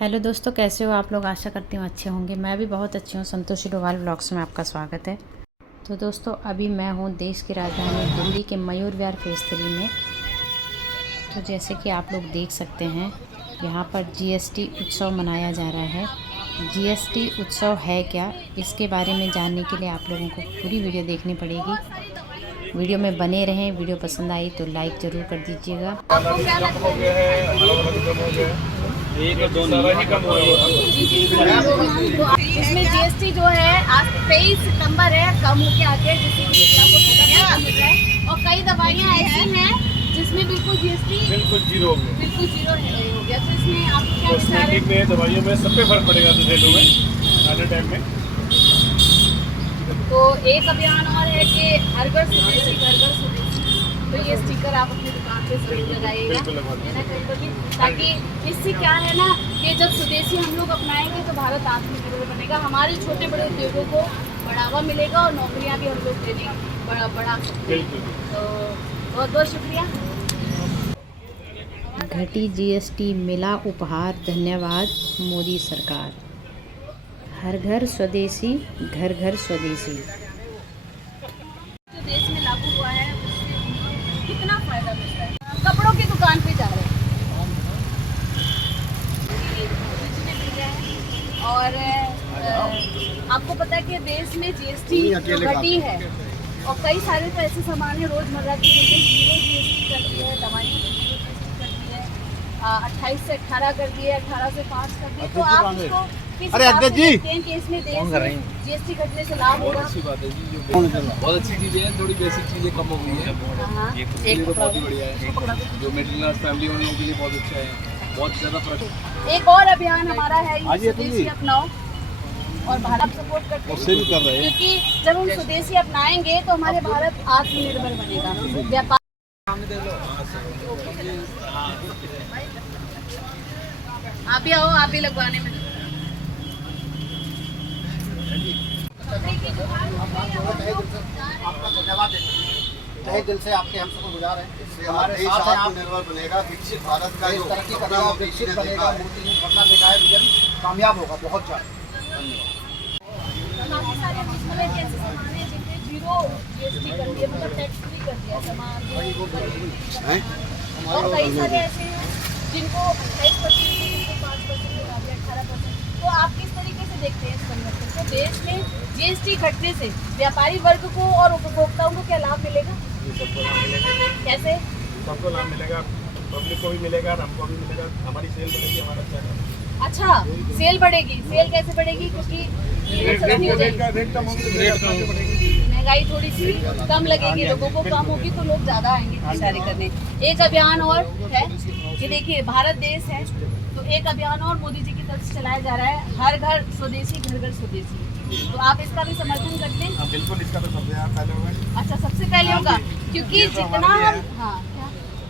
Hello दोस्तों, कैसे हो आप लोग। आशा करती हूँ अच्छे होंगे। मैं भी बहुत अच्छी हूँ। संतोषी डोभाल व्लॉग्स में आपका स्वागत है। तो दोस्तों, अभी मैं हूँ देश की राजधानी दिल्ली के मयूर विहार फेज़ 3 में। तो जैसे कि आप लोग देख सकते हैं, यहाँ पर जीएसटी उत्सव मनाया जा रहा है। जीएसटी उत्सव है क्या, इसके बारे में जानने के लिए आप लोगों को पूरी वीडियो देखनी पड़ेगी। वीडियो में बने रहें। वीडियो पसंद आई तो लाइक ज़रूर कर दीजिएगा। इसमें जीएसटी जो है आज 23 सितंबर है कम होके आके जिससे को सीधा मिल रहा है। और कई दवाइयाँ ऐसी हैं जिसमें बिल्कुल जीएसटी बिल्कुल जीरो हो गया। तो इसमें आप क्या विचार है? में दवाइयों में सब पे फर्क पड़ेगा दूसरे में आने टाइम में। तो एक अभियान और है कि हर घर स्वदेशी घर घर स्वदेशी। तो ये स्टिकर आप अपनी दुकान पे जरूर लगाइएगा, है ना, कहीं पर भी, ताकि इससे क्या है ना कि जब स्वदेशी हम लोग अपनाएंगे तो भारत आत्मनिर्भर बनेगा। हमारे छोटे बड़े उद्योगों को बढ़ावा मिलेगा और नौकरियां भी हम लोग देने बढ़ा सकते हैं। तो बहुत बहुत शुक्रिया। घटी जीएसटी मिला उपहार, धन्यवाद मोदी सरकार। हर घर स्वदेशी, घर घर स्वदेशी। जो देश में लागू हुआ है उससे कितना फायदा मिल रहा है। कपड़ों की दुकान पे जा रहे हैं, मिल रहा है। और आपको पता है कि देश में जीएसटी घटी है और कई सारे तो ऐसे सामान है रोजमर्रा की जीरो जीएसटी कर दी है। दवाइयों को जीरो जीएसटी कर दी है। 28 से 18 कर दिए, 18 से 5 कर दिए। तो आप इसको किस हिसाब से देखते हैं कि इसमें देश जीएसटी घटने से लाभ होगा? अच्छी बात है जी, बहुत अच्छी चीज़ें हैं। थोड़ी बेसिक चीज़ें कम हो गई है, ये तो बहुत ही बढ़िया है। जो मिडिल क्लास फैमिली उन लोगों के लिए बहुत अच्छा है, बहुत ज़्यादा फर्क। एक और अभियान हमारा है स्वदेशी अपनाओ, और भारत सपोर्ट करते हैं क्योंकि जब हम स्वदेशी अपनाएंगे तो हमारे भारत आत्मनिर्भर बनेगा। व्यापार आप भी आओ, आप भी लगवाने में। आपका धन्यवाद तहे दिल से आपके हम सबको गुजार हैं। इससे हमारे देश आत्मनिर्भर बनेगा, विकसित भारत का जो तरक्की करेगा, विकसित बनेगा। मोदी ने सपना देखा है, विजन कामयाब होगा बहुत ज़्यादा। काफी सारे ऐसे सामान हैं जिनपे जीरो जीएसटी कर दिया, मतलब टैक्स फ्री कर दिया सामान। और कई सारे ऐसे हैं जिनको 28% जिनको 5% लगा दिया, 18%। तो आप किस तरीके से देखते हैं इस परिवर्तन को? देश में जीएसटी घटने से व्यापारी वर्ग को और उपभोक्ताओं को क्या लाभ मिलेगा? सबको लाभ मिलेगा। कैसे? सबको लाभ मिलेगा, पब्लिक को भी मिलेगा और हमको भी मिलेगा। हमारी सेल बढ़ेगी, हमारा अच्छा, सेल बढ़ेगी। सेल कैसे बढ़ेगी? क्योंकि सस्ती हो जाएगी, महंगाई थोड़ी सी कम लगेगी, लोगों को कम होगी तो लोग ज़्यादा आएंगे खरीदारी करने। एक अभियान और है कि देखिए भारत देश है तो एक अभियान और मोदी जी की तरफ से चलाया जा रहा है, हर घर स्वदेशी घर घर स्वदेशी। तो आप इसका भी समर्थन करते हैं? हाँ बिल्कुल, इसका तो सबसे पहले होगा। अच्छा, सबसे पहले होगा क्योंकि जितना हम, हाँ क्या,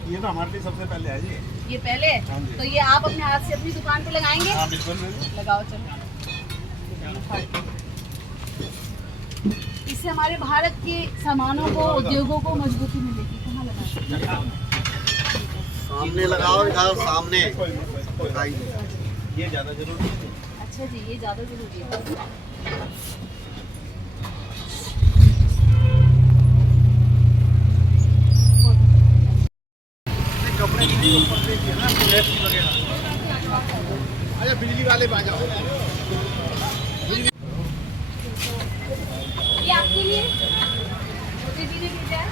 ये तो हमारे लिए सबसे पहले है जी। ये पहले, तो ये आप अपने हाथ से अपनी दुकान पे लगाएंगे? हाँ बिल्कुल लगाओ, चलो। इससे हमारे भारत के सामानों को, उद्योगों को मजबूती मिलेगी। कहाँ लगाएं? सामने लगाओ, इधर सामने। ये ज़्यादा जरूरी है। अच्छा जी, ये ज़्यादा जरूरी है। कपड़े की ऊपर देखिए ना, जीएसटी वगैरह। अच्छा, बिजली वाले आ जाओ। ये आपके लिए मोदी जी ने भेजा है।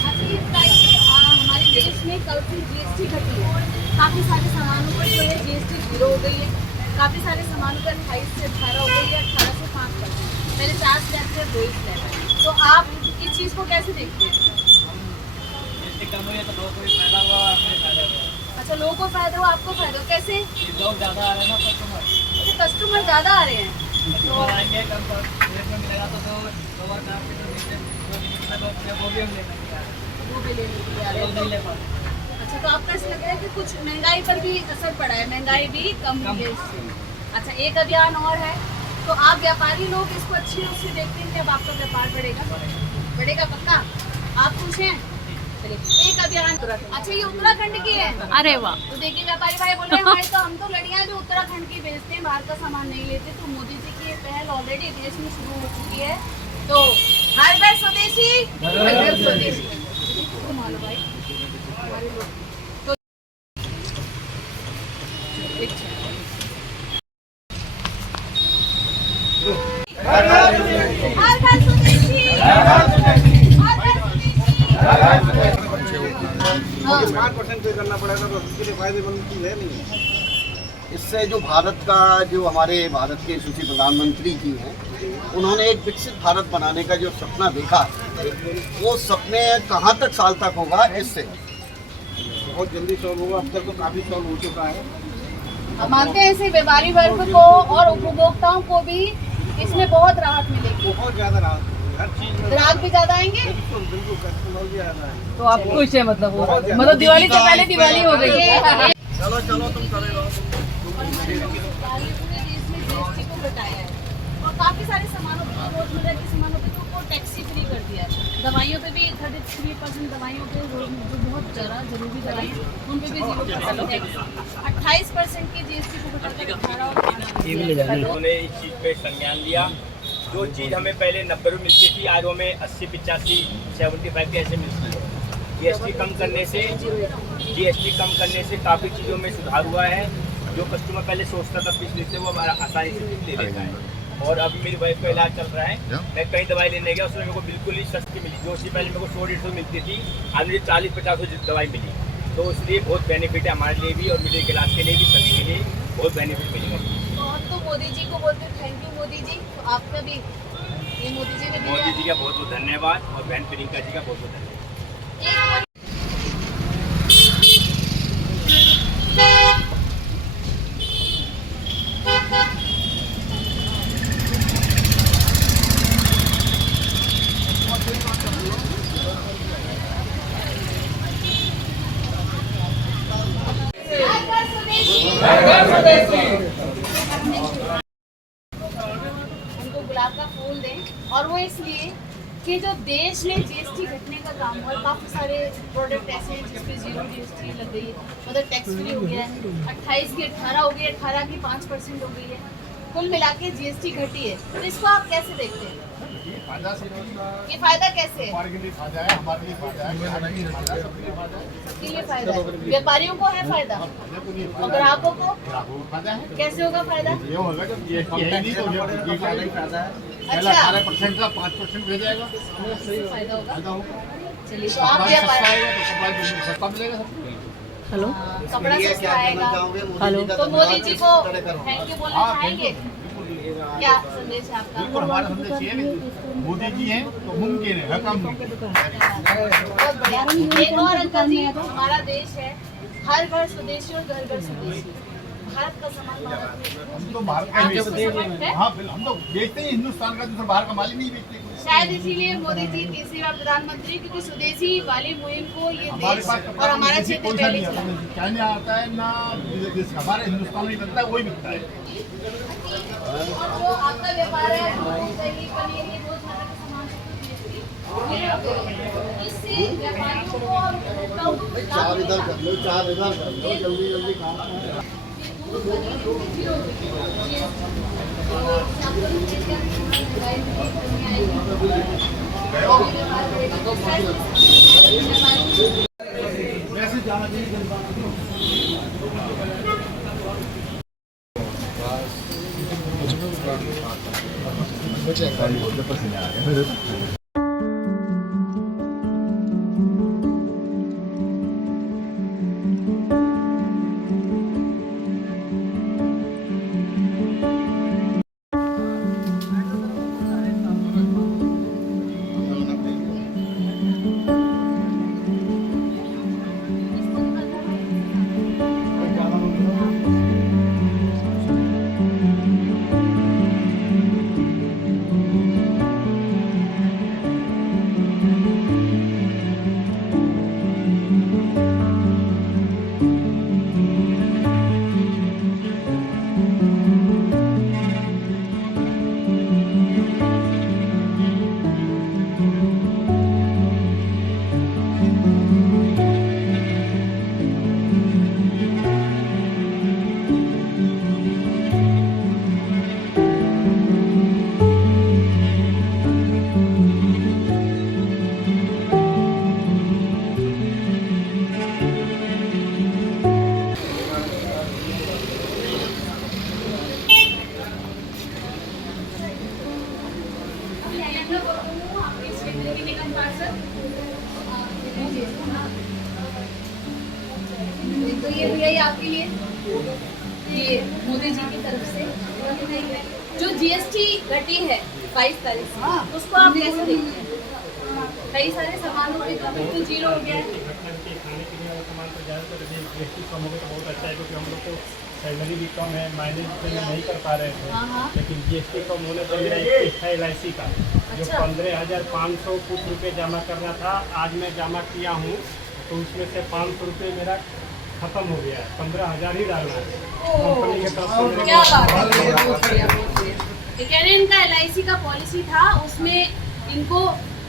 अच्छा, ये बताइए, हमारे देश में कल से जीएसटी घटी है, काफ़ी सारे सामानों पर जो है जीएसटी जीरो हो गई है। काफ़ी सारे सामानों पर 28 से 18 हो गई है, 18 से 5%। पहले 4 स्लैब से 2 स्लैब। तो आप इस चीज़ को कैसे देखते हैं? कम हुई है तो लोगों को भी फायदा हुआ, हमें फायदा हुआ। अच्छा, लोगों को फायदा हो, आपको फायदा हो, कैसे? लोग ज़्यादा आ रहे हैं ना, कस्टमर ज़्यादा आ रहे हैं तो आएंगे, कम रेट में मिलेगा तो लोअर काम के जो नीचे लोग थे वो भी हम लेकर के आ रहे हैं, वो भी लेने के लिए आ रहे लोग नहीं ले हैं। पाते। अच्छा, तो आपको ऐसा लग रहा है कि कुछ महंगाई पर भी असर पड़ा है, महंगाई भी कम हुई है इससे? अच्छा, एक अभियान और है, तो आप व्यापारी लोग इसको अच्छी रूप से देखते हैं कि अब आपका व्यापार बढ़ेगा? बढ़ेगा पक्का? आप खुश हैं? चलिए एक अभियान। अच्छा ये उत्तराखंड की है? अरे वाह। तो देखिए व्यापारी भाई बोल रहे हैं हमारे तो हम तो लड़ियाँ भी उत्तराखंड की बेचते हैं, बाहर का सामान नहीं लेते। तो मोदी जी की ये पहल ऑलरेडी देश में शुरू हो चुकी है। तो हर घर स्वदेशी, हर घर स्वदेशी। घुमा लो भाई हमारे लोग। तो हर घर स्वदेशी, हर घर स्वदेशी। हाँ। 5% पे करना पड़ेगा तो उसके लिए फायदेमंद चीज है नहीं। इससे जो भारत का जो हमारे भारत के यशस्वी प्रधानमंत्री जी हैं, उन्होंने एक विकसित भारत बनाने का जो सपना देखा, वो सपने कहाँ तक साल तक होगा, इससे बहुत जल्दी सॉल्व होगा। अब तक तो काफी सॉल्व हो चुका है। हम मानते हैं ऐसे व्यापारी वर्ग को और उपभोक्ताओं को भी इसमें बहुत राहत मिलेगी। बहुत ज्यादा राहत होगी, हर चीज में ग्राहक भी ज्यादा आएंगे। बिल्कुल बिल्कुल कस्टमर भी आ रहा है। तो आप खुश है मतलब दिवाली से पहले दिवाली हो गई। चलो चलो तुम करे रहो। पूरे देश में जीएसटी को घटाया है और काफी सारे सामानों पे, रोजमर्रा के सामानों पे तो वो टैक्स ही फ्री कर दिया है। दवाइयों पे भी 33% दवाइयों पे, जो बहुत ज़्यादा जरूरी दवाई उन पे भी 0% टैक्स। 28% की जीएसटी को घटाकर 18। उन्होंने इस चीज़ पे संज्ञान लिया। जो चीज़ हमें पहले 90 में मिलती थी, आज हमें 80, 85, 75 ऐसे मिलती है। जीएसटी कम करने से काफ़ी चीज़ों में सुधार हुआ है। जो कस्टमर पहले सोचता था पिछले से, वो हमारा आसानी से ले लेता है। और अभी मेरी वाइफ का इलाज चल रहा है, मैं कहीं दवाई लेने गया, उसमें मेरे को बिल्कुल ही सस्ती मिली। जो चीज़ पहले मेरे को 100-150 मिलती थी, आज मुझे 40-50 दवाई मिली। तो इसलिए बहुत बेनिफिट है हमारे लिए भी और मिडिल क्लास के लिए भी, सभी के लिए बहुत बेनिफिट मिलेगा। तो मोदी जी को बोलते थैंक यू मोदी जी। तो आपका भी ये मोदी जी ने दिया। मोदी जी का बहुत बहुत धन्यवाद और बहन प्रियंका जी का बहुत बहुत धन्यवाद। उनको गुलाब का फूल दें। और वो इसलिए कि जो देश में जीएसटी घटने का काम हुआ, काफ़ी सारे प्रोडक्ट ऐसे हैं जिसपे 0 जीएसटी लग गई है, मतलब टैक्स फ्री हो गया है। 28 की 18 हो गई, 18 की 5% हो गई है। कुल मिला के जीएसटी घटी है। तो इसको आप कैसे देखते हैं? ये फायदा कैसे है? हमारे लिए फायदा है, हमारे लिए फायदा है, सबके लिए फायदा है। व्यापारियों को है फायदा और ग्राहकों को फायदा है। कैसे होगा फायदा? ये होगा जब जीएसटी है नहीं तो ये फायदा ही फायदा है। अच्छा 18% का 5% हो जाएगा, फायदा होगा। फायदा होगा। चलिए तो आप व्यापारी, सस्ता मिलेगा सबको। हेलो कपड़ा सस्ता आएगा। हेलो तो मोदी जी को थैंक यू बोलना चाहेंगे? क्या संदेश है आपका? बिल्कुल हमारा संदेश ये है, मोदी जी हैं तो मुमकिन है, काम मुमकिन बहुत बढ़िया। एक और अंकल जी, हमारा देश है हर घर स्वदेशी और घर घर स्वदेशी। भारत का सामान भारत में, हम तो भारत का आप ही इसको समझते हैं? हाँ हम तो बेचते हैं हिंदुस्तान का, दूसरा बाहर का माल ही नहीं बेचते। शायद इसीलिए मोदी जी तीसरी बार प्रधानमंत्री, क्योंकि स्वदेशी वाली मुहिम को ये हमारे देश पास और हमारा क्षेत्र पहले चला। चाइना आता है ना, हमारे हिंदुस्तान में बनता है, वही बिकता है। और जो आपका व्यापार है, दही पनीर, ये रोजमर्रा के सामान इससे व्यापारियों को और उपभोक्ताओं को चार इधर कर लो, चार इधर कर लो, जल्दी जल्दी काम। वैसे जाना चाहिए। आपके लिए ये मोदी जी की तरफ से जो जीएसटी घटी है 22 तारीख से, उसको आप कैसे देखते हैं? कई सारे सामानों पे तो बिल्कुल जीरो हो गया है। खाने पीने वाला सामान तो ज़्यादातर जीएसटी कम हो गया तो बहुत अच्छा है, क्योंकि हम लोग को सैलरी भी कम है, माइनेज पहले नहीं कर पा रहे थे। हाँ। लेकिन जीएसटी कम होने पर मेरा एक किस्त है LIC का, जो अच्छा। 15,500 कुछ रुपये जमा करना था, आज मैं जमा किया हूँ तो उसमें से 500 रुपये मेरा खत्म हो गया है, 15,000 ही डालना है कंपनी के तरफ से। क्या बात है, बहुत बढ़िया, बहुत बढ़िया। ये कह रहे हैं इनका LIC का पॉलिसी था, उसमें इनको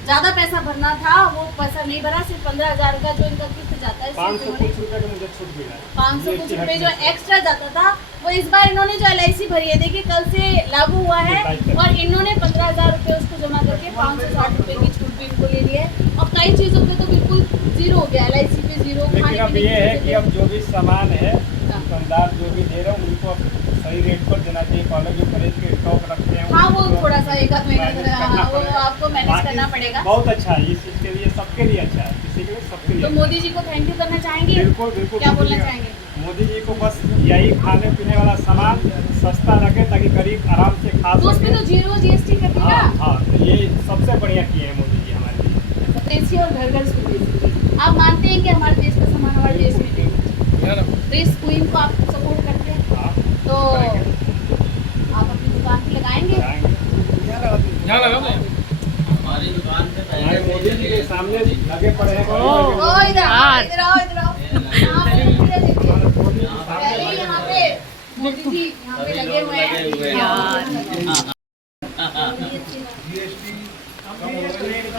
ज्यादा पैसा भरना था, वो पैसा नहीं भरा, सिर्फ 15,000 का जो इनका किस्त जाता है 500 कुछ रुपये का मुझे छूट मिला है। 500 कुछ रुपए जो एक्स्ट्रा जाता था वो इस बार इन्होंने जो LIC भरी है, देखिए कल से लागू हुआ है, और इन्होंने 15,000 रुपये उसको जमा करके 560 रुपये की छूट भी इनको ले ली है। और कई चीजों पे तो बिल्कुल जीरो हो गया, LIC पे जीरो। लेकिन अब ये है कि अब जो भी सामान है दुकानदार जो भी दे रहे हैं उनको सही रेट पर देना चाहिए। पहले जो खरीद के स्टॉक रखते हैं हाँ, वो थोड़ा सा एक आध महीना वो आपको मैनेज करना पड़ेगा। बहुत अच्छा है, इस चीज़ के लिए सबके लिए अच्छा है, किसी के लिए सबके लिए। तो मोदी जी को थैंक यू करना चाहेंगे? बिल्कुल बिल्कुल। क्या बोलना चाहेंगे? मोदी जी को बस यही खाने पीने वाला सामान सस्ता रखे ताकि गरीब आराम से खा तो उसमें सके। तो जीरो जीएसटी कर दी हाँ ना। हाँ, तो ये सबसे बढ़िया किए हैं मोदी जी हमारे लिए। स्वदेशी और घर घर स्वदेशी। आप मानते हैं कि हमारे देश का सामान हमारे देश में नहीं? तो इस क्वीन को आप सपोर्ट करते हैं, हाँ, तो आप अपनी दुकान पे लगाएंगे? हमारे मोदी जी के सामने लगे पड़े हैं। ओ इधर आओ, इधर आओ, इधर आओ। यहाँ पे देखिए, देखिए। पहले यहाँ पे मोदी जी यहाँ पे लगे हुए हैं।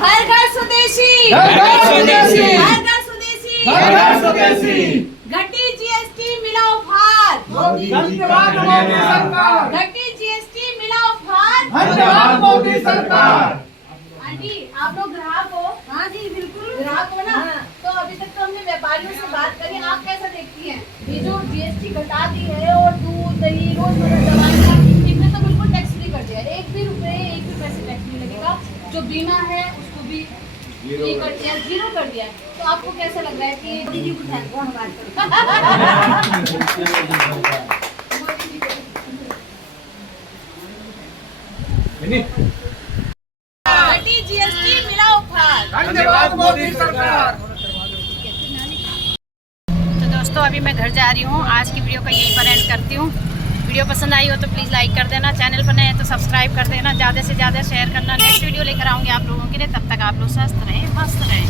हर घर स्वदेशी, हर घर स्वदेशी, हर घर स्वदेशी, हर घर स्वदेशी। घटी जीएसटी मिला उपहार, धन्यवाद मोदी सरकार, घटी जीएसटी मिला उपहार। धन्यवाद मोदी सरकार। आंटी, आप लोग ग्राहक हो? हाँ जी, बिल्कुल ग्राहक हो ना। तो अभी तक तो हमने व्यापारियों से बात करी, आप कैसा देखती हैं? ये जो जीएसटी घटा दी है और दूध दही रोजमर्रा दवाइयाँ इनमें तो बिल्कुल टैक्स फ्री कर दिया है, 1 भी रुपए 1 भी पैसे टैक्स नहीं लगेगा। जो बीमा है उसको भी ये कर दिया, जीरो कर दिया है। तो आपको कैसा लग रहा है कि मोदी जी को थैंक यू हम बात करें? मोदी जी को घटी जीएसटी मिला उपहार। धन्यवाद मोदी सरकार। तो दोस्तों अभी मैं घर जा रही हूँ, आज की वीडियो का यहीं पर एंड करती हूँ। वीडियो पसंद आई हो तो प्लीज़ लाइक कर देना, चैनल पर नए हैं तो सब्सक्राइब कर देना, ज़्यादा से ज़्यादा शेयर करना। नेक्स्ट वीडियो लेकर आऊँगी आप लोगों के लिए, तब तक आप लोग स्वस्थ रहें, मस्त रहें।